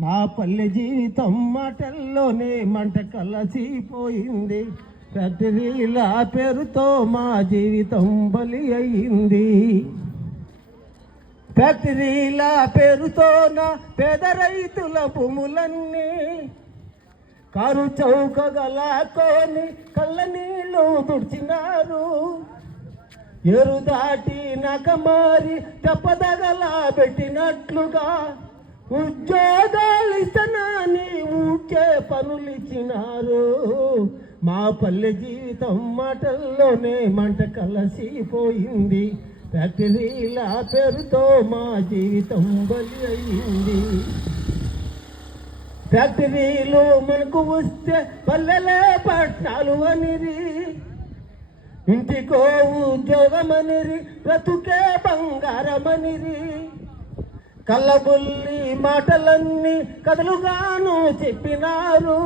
మా పల్లె జీవితం మాటల్లోనే మంట కలసిపోయింది. ఫ్యాక్టరీల పేరుతో మా జీవితం బలి అయింది. ఫ్యాక్టరీల పేరుతో నా పేద రైతుల భూములన్నీ కారు చౌకగలాకొని కళ్ళ నీళ్ళు తుడిచినారు. ఎరు దాటి నకమారి తెప్పదగలా పెట్టినట్లుగా ఉద్యోగాలు ఇస్తనాని ఊడ్చే పనులు ఇచ్చినారు. మా పల్లె జీవితం మాటల్లోనే మంట కలసిపోయింది. ఫ్యాక్టరీల పేరుతో మా జీవితం బలి అయింది. ఫ్యాక్టరీలు మనకు వస్తే పల్లెలే పట్నాలు అనిరి, ఇంటికో ఉద్యోగమనిరి, బ్రతుకే బంగారమనిరి. కళ్ళబుల్లి మాటలన్నీ కథలుగాను చెప్పినారు.